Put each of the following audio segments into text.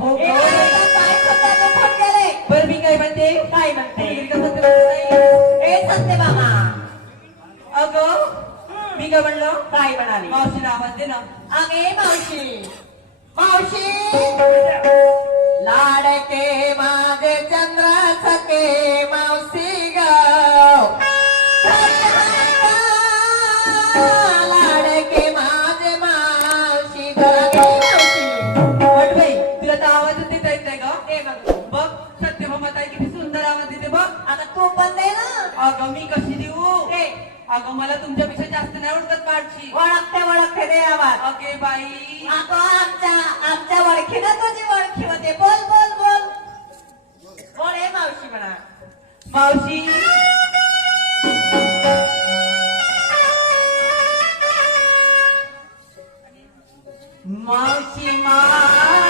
हो का? बरं मी काय म्हणते? काय म्हणते? मुलगी कसं करत नाही? ए सत्यभामा अगं मी काय म्हणलं? काय म्हणाली? मावशीला आवाज दे ना. अगे मावशी. मावशी. लाडके माझे चंद्र सके मावशी अगं मी कशी देऊ? दे अगं मला तुमच्यापेक्षा जास्त नाही ओळखत काढची ओळखते ओळखते दे आवाज. अगे बाई. आता आमच्या आमच्या ओळखीनं तुझी ओळखी होते. बोल बोल बोल. बोल हे मावशी म्हणा. मावशी. मावशी माळवा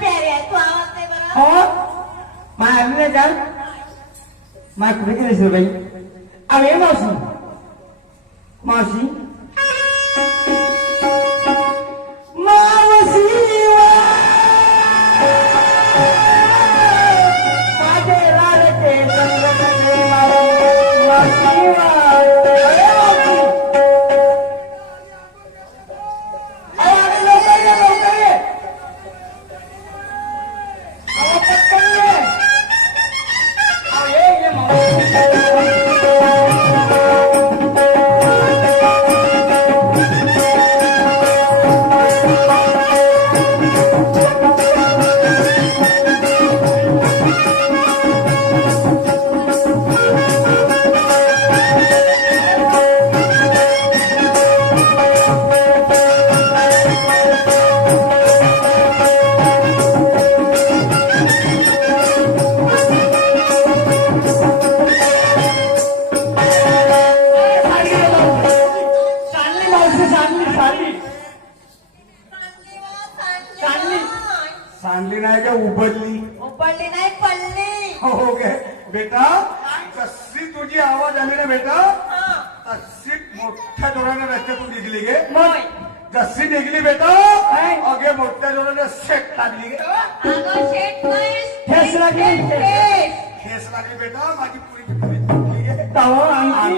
प्यारे आहे तू आवाज दे बरं हो माय नाही का माय कुठे गेले सर बाई अरे मावशी मावशी मावशी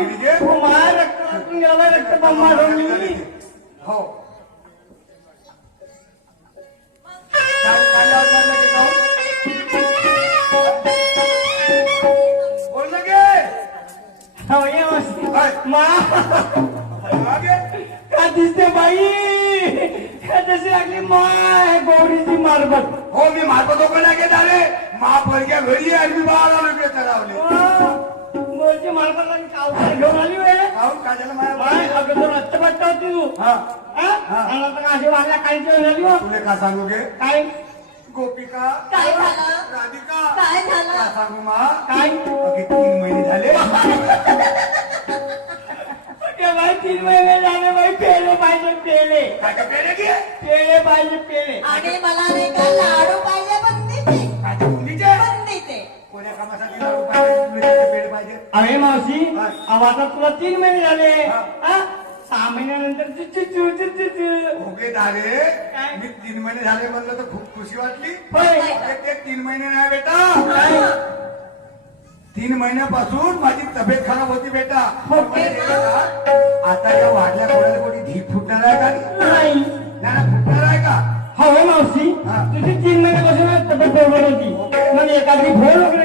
आगरी तू गेला रक्त हो काय बोल गे हो ये का दिसते बाई का जशी लागली माय गौरीची मारबत हो मी मारतो तो का नाही झाले महापरक्या घरी आणि मी बाळाला आलो चढावले गौरीची मारबत लागली कावसार घेऊन आली वे. काहून काजल माया माय अगं तो रक्त बट्ट होती तू. हा. हा? आणि आता अशी वागल्या काही झाली हो. तुले का सांगू गे? काय? गोपिका. काय झालं? राधिका. काय झालं? का सांगू मा? काय? अगे तीन महिने झाले. ते बाई तीन महिने झाले बाई पेले पाहिजे पेले. काय का पेले गे पेले पाहिजे पेले. आणि मला नाही का लाडू पाहिजे कामासाठी पाहिजे पाहिजे अरे मावशी हा. आवाजात तुला तीन महिने झाले हा. हा? सहा महिन्यानंतर चु चु चु चु चु चु. ओके दारे काय? मी तीन महिने झाले म्हणलं तर खूप खुशी वाटली होय. ते तीन महिने नाही बेटा? तीन महिन्यापासून माझी तब्येत खराब होती बेटा हो. का, आता या वाढल्या कोणाला कोणी धी फुटणार आहे का नाही फुटणार आहे का हो मावशी हा. तुझी तीन महिन्यापासून तब्येत बरोबर होती मग एखादी फोन वगैरे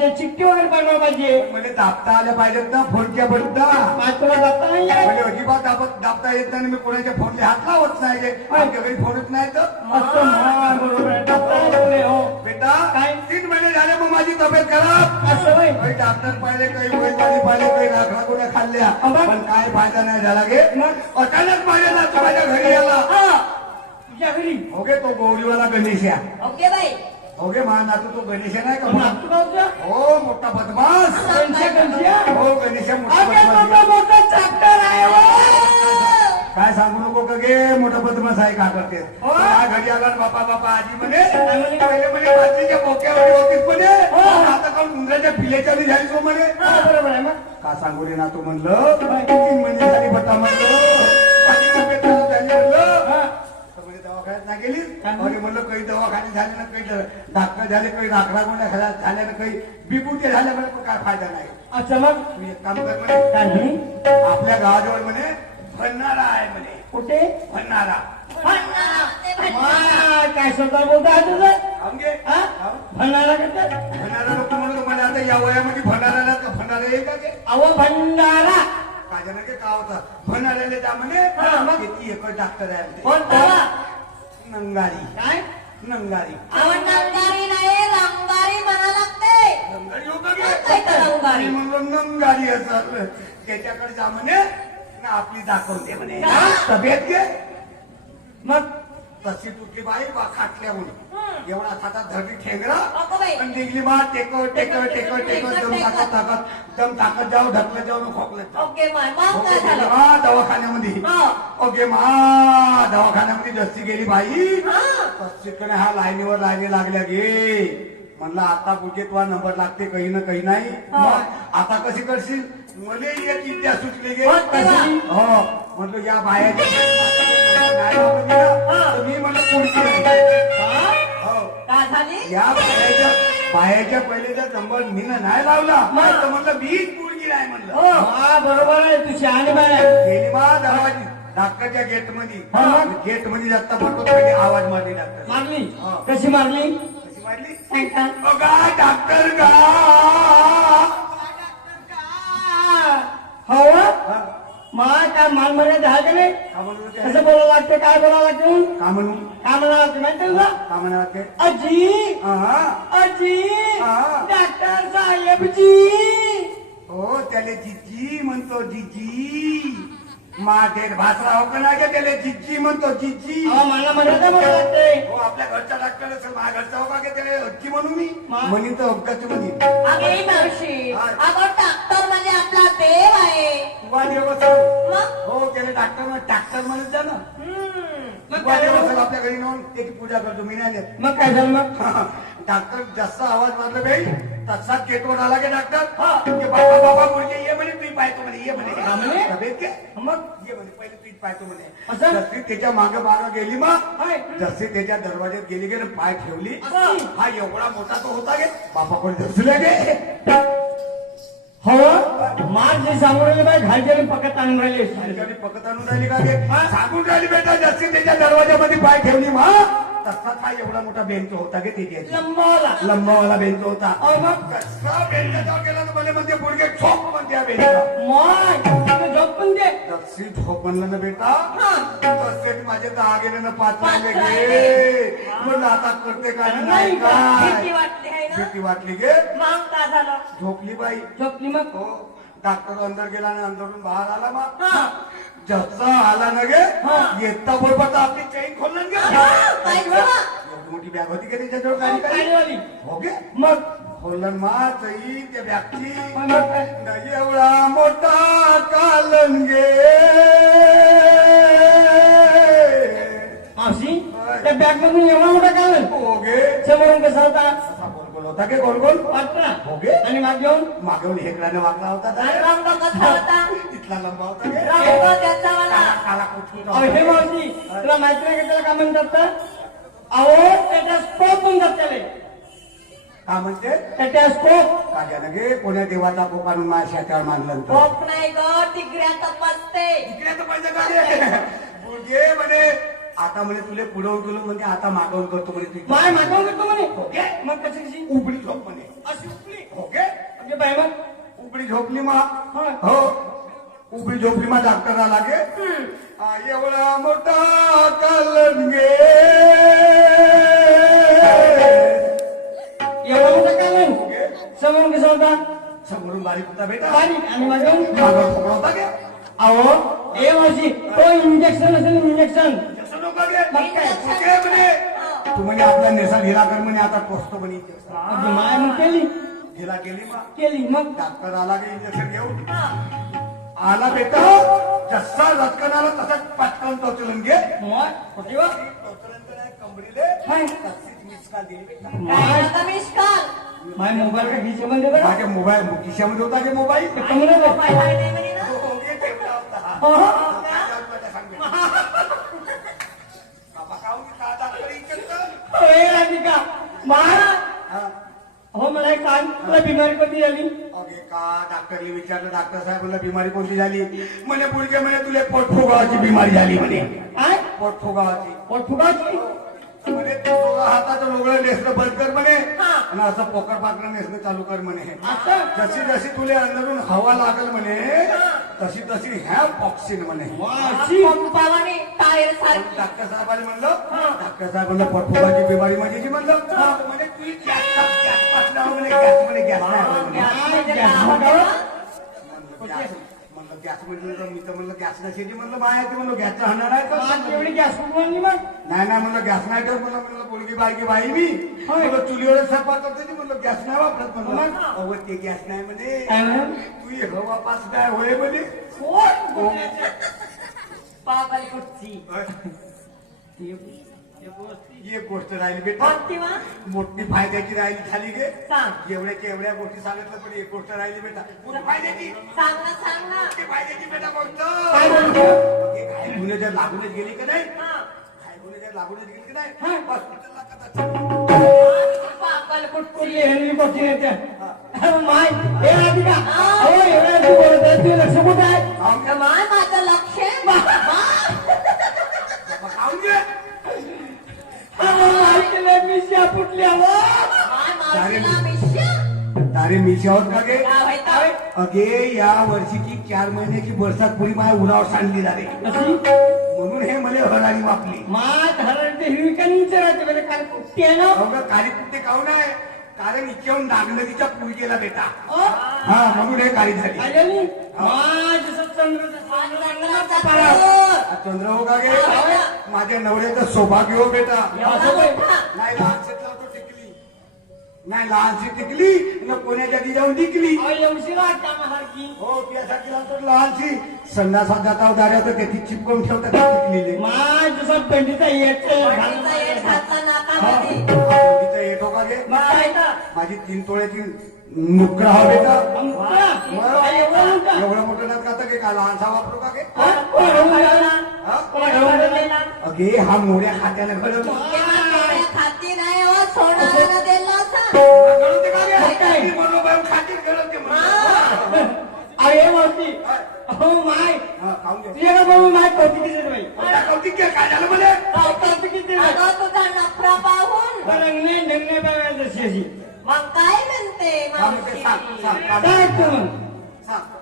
पाहिजे चिठ्ठी वगैरे पाठवायला पाहिजे म्हणजे दाबता आल्या पाहिजेत ना फोनच्या तुला नाही येत. म्हणजे अजिबात दाबत दाबता येत नाही मी कोणाच्या फोनला हात लावत नाही. आमच्या घरी फोनच नाही तर म्हण, बरोबर आहे. हो. बेटा का काय? तीन महिने झाले मग माझी तब्येत खराब असं होय काही डॉक्टर पाहिले काही वैद्यवादी पाहिले काही राखा कोण्या खाल्ल्या अबा. पण काय फायदा नाही झाला गे मग? अचानक माझ्या नातू माझ्या घरी आला हा तुझ्या घरी हो गे तो गौरीवाला गणेश या ओके बाई हो गे माझा नातू तो गणेश नाही का? हो मोठा बदमाश. गणच्या हो गणेश मोठा बदमाश. हो. काय सांगू नको का गे? मोठा बदमाश आहे का करते? हो. हा घरी आला बापा बापा आजी म्हणे म्हणे? पहिले म्हणे बाजरीच्या बोक्यावर होतीस म्हणे हो. आता काऊन उंदराच्या पिल्याच्या बी झाली तो म्हणे. हा, बरोबर आहे मग. का सांगू रे ना तू म्हणलं तीन महिने झाली बटा झाली म्हणलं? तर म्हणे दवाखान्यात ना गेली. काय म्हणे? अरे म्हणलं काही दवाखाने झाले ना काही डॉक्टर झाले काही राखडा गोण्या झाल्या झाल्या ना काही बिबुटे झाल्या म्हणे पण काय फायदा नाही. अच्छा मग? एक काम कर म्हणे. आपल्या गावाजवळ म्हणे भंडारा आहे म्हणे. कुठे. मा, काय स्वतः बोलता तुझं? हा. भंडारा करतात भंडारा नको म्हणतो मला आता या वयामध्ये भंडारा का भंडारा येईल का अव भंडारा ते का होतं? भंडाऱ्याला त्या म्हणे मग? किती एकच डॉक्टर आहे. कोण? नंगारी. काय? नंगारी. अहो, नंगारी नाही रंगारी म्हणा लागते. नंगारी होतं गे? काय तर रंगारी? मी म्हणलो नंगारी असं त्याच्याकडे जा म्हणे ना आपली दाखवते म्हणे. हा? तब्येत घे. मग तशी तुटली बाई बा खाटल्या म्हणून एवढा हातात धरली ठेंगरा. पण निघली मा take take take take them ताकत ताकत दम ताकत जाऊ ढकलत जाऊ खोकलत दवाखान्यामध्ये. ओके मा दवाखान्यामध्ये जस्ती गेली बाई. तस्तीकडे हा लाईनीवर लाईनी लागल्या गे. म्हणलं आता कुठे तुला नंबर लागते काही ना काही नाही. आता कशी करशील? मले एक विद्या सुटली गे. हो, म्हटलं या बायाच्या पुढची हा? हो? काय झाली? या बायाच्या बायाच्या पहिले जर नंबर मी नाही लावला. तर म्हणलं मीच मुलगी नाही म्हणलं. हो. बरोबर आहे तू शहाणी बाय गेली मा दरवाजी डॉक्टरच्या गेटमध्ये हा. गेटमध्ये जाता पडतो पहिले आवाज मारली डॉक्टर मारली? हा. कशी मारली? कशी मारली? सांगता ओ गा डॉक्टर गा हो हा. मा काय मान मर्यादा आहे का नाही? का म्हणू? कसं बोलावं लागतं? काय बोलावं लागतं का म्हणू? काय म्हणावं लागतं माहिती तुला का? म्हणा ते अजी हा. अजी हा. डॉक्टर साहेबजी! हो त्याले जिजी म्हणतो जिजी माझे भासरा हो का नाही का त्याला जिजी म्हणतो जिजी अहो, मला मर्यादा बोलावं लागते. हो आपल्या घरचा डॉक्टर असेल माझ्या घरचा हो का त्याला अज्जी म्हणू मी? मा- म्हणीन तर अक्काची म्हणी अगे मावशी हा. हो त्याला डॉक्टर डॉक्टर म्हणत जा ना. मग काय झालं? आपल्या घरी नेऊन त्याची पूजा करतो मी नाही. मग काय झालं मग डॉक्टर जसा आवाज मारला बाई तसाच गेटवर आला की डॉक्टर हा. बाबा बाबा मुलगी ये म्हणे तुम्ही पाहतो म्हणे ये म्हणे हा म्हणे? तब्येत घे. मग ये म्हणे पहिले तुझी पाहतो म्हणे असं? जशी त्याच्यामागे मागे गेली मग हाय. जशी त्याच्या दरवाज्यात गेली गे पाय ठेवली असं? हा एवढा मोठा तो होता गे बापाकडे दसल्या गे हो मार जे सांगून राहिले बाय घालचे पकड आणून राहिले. पकत आणून राहिली का सांगून राहिली बेटा जशी त्याच्या दरवाजामध्ये पाय ठेवली मग तसा काय एवढा मोठा बेंच होता गे त्याच्या लंबावला. लंबावाला बेंच होता. मग कसा मला पुढे झोप म्हणते या बेंचला. मग? तिथं झोप पण दे. दक्षी झोप म्हणलं ना बेटा. तसे माझे दहा गेले ना पाच राहिले. गे. म्हणलं आता करते काय नाही काय? वाटली आहे ना. भीती वाटली गे. मग काय झालं? झोपली बाई. झोपली मग? हो. डॉक्टर अंदर गेला आणि अंदरून बाहेर आला मग हा. जसा आला ना गे हा. येता बरोबर आपली चैन खोलून गे हा? एवढी मोठी बॅग होती का त्याच्याजवळ काही काही काळीवाली. हो गे मग? खोलन मा चैन त्या बॅगची एवढा मोठा कालंगे मावशी त्या बॅग मधून एवढा मोठा काय हो गे. समोरून कसा होता? असा गोल गोल होता गे गोल गोल वाटतं ना हो गे आणि माग घेऊन मागवून हेकडाने वागला होता आणि का? रंग कसा होता. इथला लंबा होता. गे रंग त्याचा वाला. काला काला कुठून अहो हे मावशी तुला माहिती नाही का त्याला काय म्हणतात तर? अहो त्याच्या स्कोप म्हणतात त्याला. का म्हणते? त्याच्या स्कोप. कोण्या देवाचा कोप आणून माझ्या शात्यावर मानलं तर होप नाही ग तिकड्या तपासते इकडे तर पाहिजे का रे? गुडघे म्हणे. आता म्हणे तुले पुढवून तुला म्हणजे आता मागवून करतो म्हणे तू. माय मागवून करतो म्हणे? ओके. मग कशी कशी उबडी झोप म्हणे. अशी उठली ओके म्हणजे बाय मग? उबडी झोपली मा. हा. उबडी झोपली मा डॉक्टरला लागे. एवढा मोठा कलंगे. समोर कसा होता? समोरून बारीक होता बेटा. बारीक आणि मागं ठोकळा होता का अहो ए मावशी तो इंजेक्शन असेल इंजेक्शन म्हणे तू म्हणे आपला नेसा ढिला कर म्हणे आता पोचतो म्हणे माय मग केली ढिला केली मग केली मग डॉक्टर आला की इंजेक्शन घेऊन आला बेटा जसा रटकन आला तसाच पटकन टोचलून घे मग होती बा. माय मोबाईल का खिशामध्ये बघा माझ्या मोबाईल खिशामध्ये होता की मोबाईल कमरे बघ. मोबाईल आहे नाही म्हणे ना हो, हे ठेवला होता. हो, हो. सांग बेटा. बाबा, काहून की का डॉक्टर इकडचं? ए हा. हो मला एक सांग तुला बिमारी कधी झाली? अगे का? डॉक्टरने विचारलं डॉक्टर साहेब मला बिमारी कोणती झाली? म्हणे पुढके म्हणे तुला पोटफुगावाची बिमारी झाली म्हणे. काय? पोटफुगावाची. पोट फुगाची म्हणे तू हाताचं लोगळं नेसणं बंद कर म्हणे. हा. आणि असं पोकर पाकणं नेसणं चालू कर म्हणे. असं? जशी जशी तुला अंदरून हवा लागल म्हणे तशी तशी ह्या ऑक्सिजन म्हणे. टायर सारखी डॉक्टर साहेबांनी म्हणलं डॉक्टर पोटफुगाची बिमारी म्हणजे जी म्हणलं गॅस गॅस गॅस म्हणजे गॅस? म्हणलं गॅस म्हणलं गॅस म्हणलं तर मी तर म्हणलं गॅस नसेल म्हणलं माय ते म्हणलं गॅस राहणार आहे एवढी गॅस मग नाही नाही म्हणलं गॅस नाही ठेव म्हणलं म्हणलं पोलगी बायकी बाई मी. म्हणलं चुलीवर स्वयंपाक करते ती म्हणलं गॅस नाही वापरत म्हणलं? अहो ते गॅस नाही म्हणे. तू हवा पास काय होय म्हणे? पागल कुठची एक गोष्ट राहिली बेटा। मोठी फायद्याची राहिली झाली गे। सांग। एवढ्याच्या एवढ्या गोष्टी सांगितलं पण एक गोष्ट राहिली बेटा। मोठी फायद्याची। सांग ना सांग ना. मोठी फायद्याची बेटा काय गोष्ट हे गुन्हे जर लागूनच गेली का नाही? हा. घाई गुन्हे जर लागूनच गेली का नाही? हा. हॉस्पिटलला कदाचित पागल बसली येते माय हे एवढ्या तुझं लक्ष कुठं आहे? माय माझं लक्ष. आहे. अरे मिशा हो. मिशावर का गे? अगे या वर्षीची चार महिन्याची बरसात पुरी माझ्या उरावर सांडली झाली? म्हणून हे मला हराणी वापली माय धरण ते हिरवी का नीचे राहते म्हणजे काय कुठे आहे ना? अगं काळी कुठे काहून आहे? कारण इच्छेहून नागनदीच्या पुरी गेला बेटा? हा म्हणून हे काळी झाली. चंद्र हो का गे? हो. माझ्या नवऱ्याचं सौभाग्य हो बेटा. नाही लहानशी लावतो टिकली. नाही लहानशी टिकली न कोण्याच्या ती जाऊन टिकली. हो त्यासाठी लावतो लहानशी संडासात जाता दाऱ्या तर त्याची चिपकून ठेवतात ती टिकलेली. माय जसं पेंडीचा येत येतो का गे? माझी तीन तोळ्याची नुकरा हा बेटा एवढं मोठं? एवढं मोठं नका आता की काय लहानसा वापरू का गे हा? हा? अगे हा घडवतो तेव्हा डोळ्या खाती नाही हो, दिलं का गे? खाती घडवते. अरे मावशी हो माय. हा, खाऊन घे. बघून माय कौतुकीच बाई आता कौतिक केलं, काय झालं म्हणे? कौतुकीच अगं तुझा नफरा पाहून. रंगणे ढंगणे बघायला जशी अशी मग काय म्हणते हा, सांग, मावशी? सांग, सांग, काय तू? मग सांग.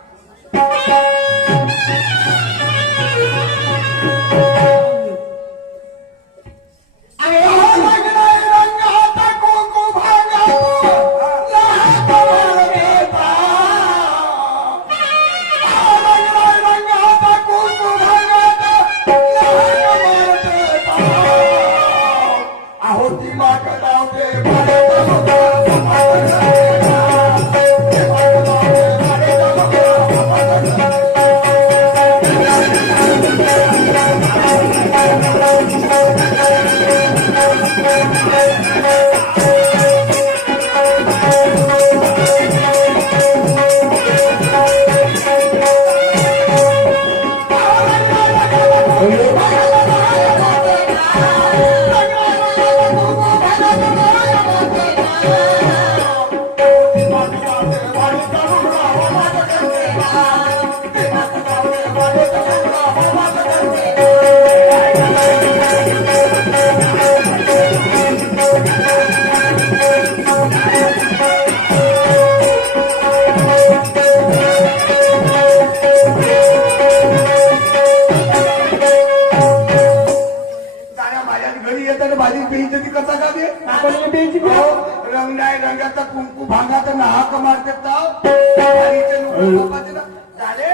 रंगाचा कुंकू भांगाचं नाहक मारते ताव भारीचे नुकसान बापाचे ना. झाले?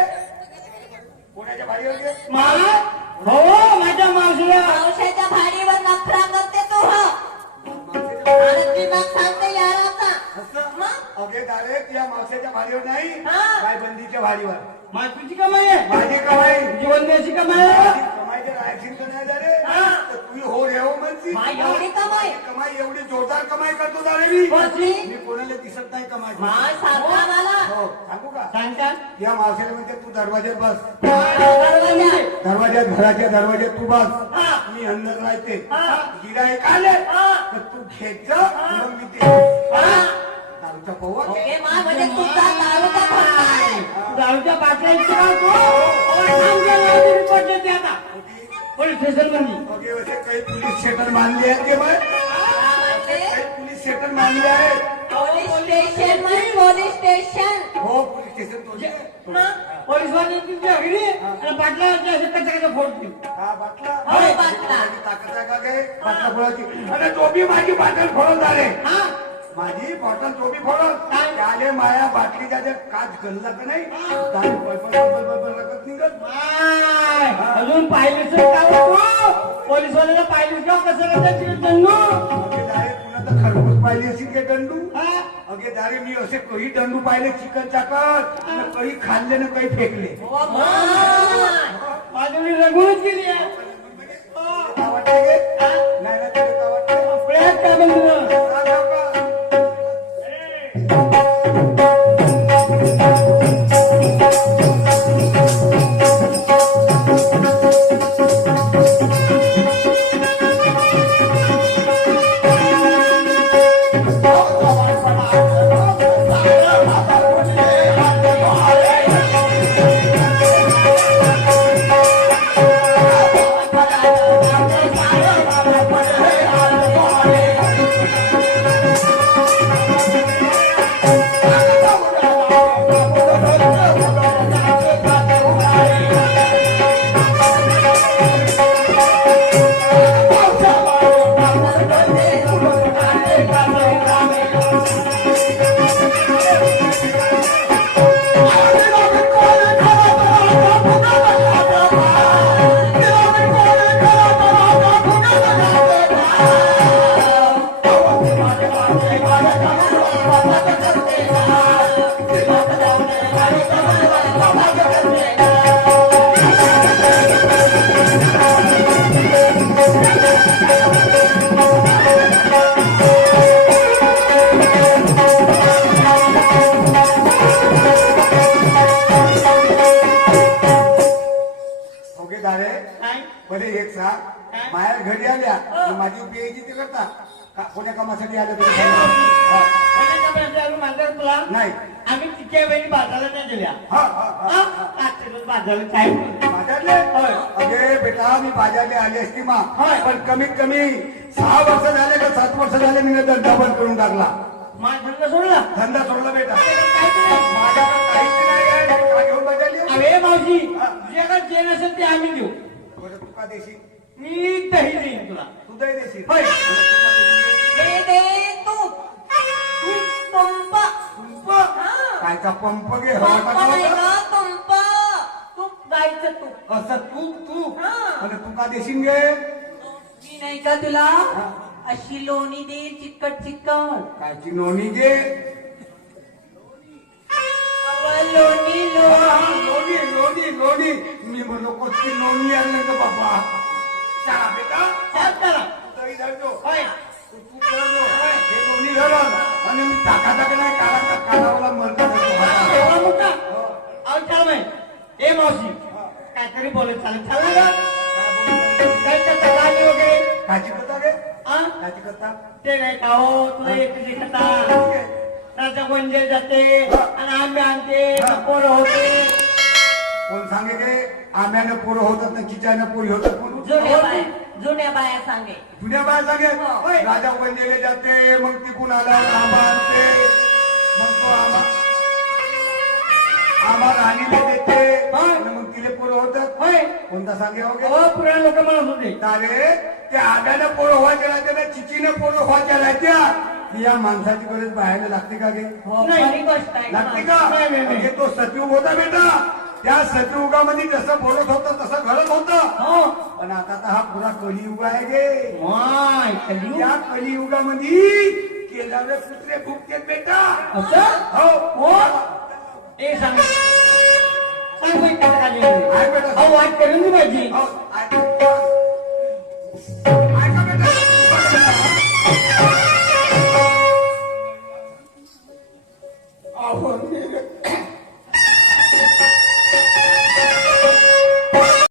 कोणाच्या भारी होते? मला हो माझ्या मावशीला. भाडीवर मग अगे झाले त्या मावसाच्या भारीवर नाही हा. काय बंदीच्या भारीवर माझी कमाई आहे. माझी कमाई. जीवन द्यायची कमाई आहे नाही झाले हा. तर तू हो रे हो एवढी कमाई. कमाई एवढी जोरदार कमाई करतो झाले मी. कोणाला दिसत नाही कमाई. माय सारखा मला. हो. सांगू का? सांगता या मावशीला म्हणते तू दरवाज्यात बस. दरवाजा. दरवाज्यात घराच्या दरवाज्यात तू बस. हा. मी अंदर राहते. हा. गिराईक आले. हा. तर तू घेत जा. मग मी ते हा. ओके माय म्हणजे तुझा दारूचा आहे. दारूच्या बाटल्या इतक्या राहतो रिपोर्ट देते आता पोलीस स्टेशनमध्ये ओके वैसे काही पोलीस स्टेशन मानले आहेत के बाय काही पोलीस स्टेशन मानले आहेत? पोलीस स्टेशन म्हणजे पोलीस स्टेशन. हो पोलीस स्टेशन तो जे. मग पोलीस वाले तुमच्या घरी आणि बाटल्या असे कच्चा कच्चा फोडतील हा बाटला. हो, बाटला. ताकद आहे का काय बाटला फोडायची आणि तो बी माझी बाटल फोडून झाले. हा. माझी बॉटल तो बी फोडून काय? त्याले माया बाटलीच्या त्या काच गल्ला का नाही त्याने बळबळ बळबळ बळबळ रगत निघत माय, अजून पाहिलीस का हो? पाहिलीस का? कसं करतात तिकडे दंडू अगे दारे पुन्हा तर पाहिली असेल दंडू. हा? अगे दारे मी असे काही दंडू पाहिले चिकन चाकत. न काही खाल्ले न काही फेकले. माय. रंगूनच गेली आहे. गे? नाही ना तुला काय? एक सांग माया घरी आल्या आणि माझी उपयोगी ते करता कोण्या कामासाठी आल्या तुम्ही? हा. नाही. आम्ही तिच्या वेळी बाजारात नाही गेल्या. हा, हा, हा. हा? आजच्या दिवस बाजारात काय? बाजारले होय. अगे बेटा मी बाजारले आली असती मा. होय. पण कमीत कमी सहा वर्ष झाले का सात वर्ष झाले मी धंदा बंद करून टाकला. माझा धंदा सोडला? धंदा सोडला बेटा? माझ्याकडे काहीच नाही आहे. मी का घेऊन आहे? अरे मावशी तुझ्याकडे जे नसेल ते आम्ही देऊ. बरं, तू का देशील मी दही देईन तुला. तू दही देशील. होय. देशील? दे दे तुंप पंप हा. कायचा पंप घे पंप हवा नाही टाकला ग तुंप तूप गायचं तूप? असं तू तू. हा. आणि तू का देशील गे मी नाही का तुला? अशी लोणी देईल चिकट चिकट. कायची नोंदी घे. लोणी लोणी लोणी लोणी लोणी. मी म्हणलो कोणती नोंदी आणलं का बाबा? चला बेटा साफ करा तू दही धरतो तू करतो हे लोणी धरण आणि मी टाका टाका नाही काढा काढावाला म्हणतो एवढा मोठा अहो चाल ए मावशी. काहीतरी बोलत चालत चालला का काय करता? गाणी वगैरे? काची कथा गे हा काची कथा ते नाही का हो तुला येते ते कथा त्याचा गोंजे जाते आणि आंबे आणते पोरं होते. कोण सांगे गे? आम्यानं पोरं होतात ना चिचानं पोरी होतात म्हणून जुन्या बाया जुन्या बाया सांगे. जुन्या बाया सांगे? होय. राजा वंजेले जाते मग तिकून आल्यावर आंबा आणते. मग तो आंबा आंबा राणीला देते. आणि मग तिले पोरं होतात. होय. कोणता सांगे हो हो पुराण लोक म्हणत होते. अरे त्या आब्यानं पोरं व्हायच्या राहत्या ना चिचीनं पोरं व्हायच्या राहत्या की या माणसाची गरज बाहेर लागते का गे हो नाही. खरी गोष्ट आहे लागते. का नाही, नाही, नाही. तो सतयुग होता बेटा त्या सतयुगामध्ये जसं बोलत होतं तसं घडत होतं हो पण आता तर हा पुरा कलियुग आहे गे माय कलियुग या कलियुगामध्ये केल्यावर कुत्रे भुकतेत बेटा असं हो हो ए सांग सांग? आहे बेटा. अहो वाट करून दे माझी हो.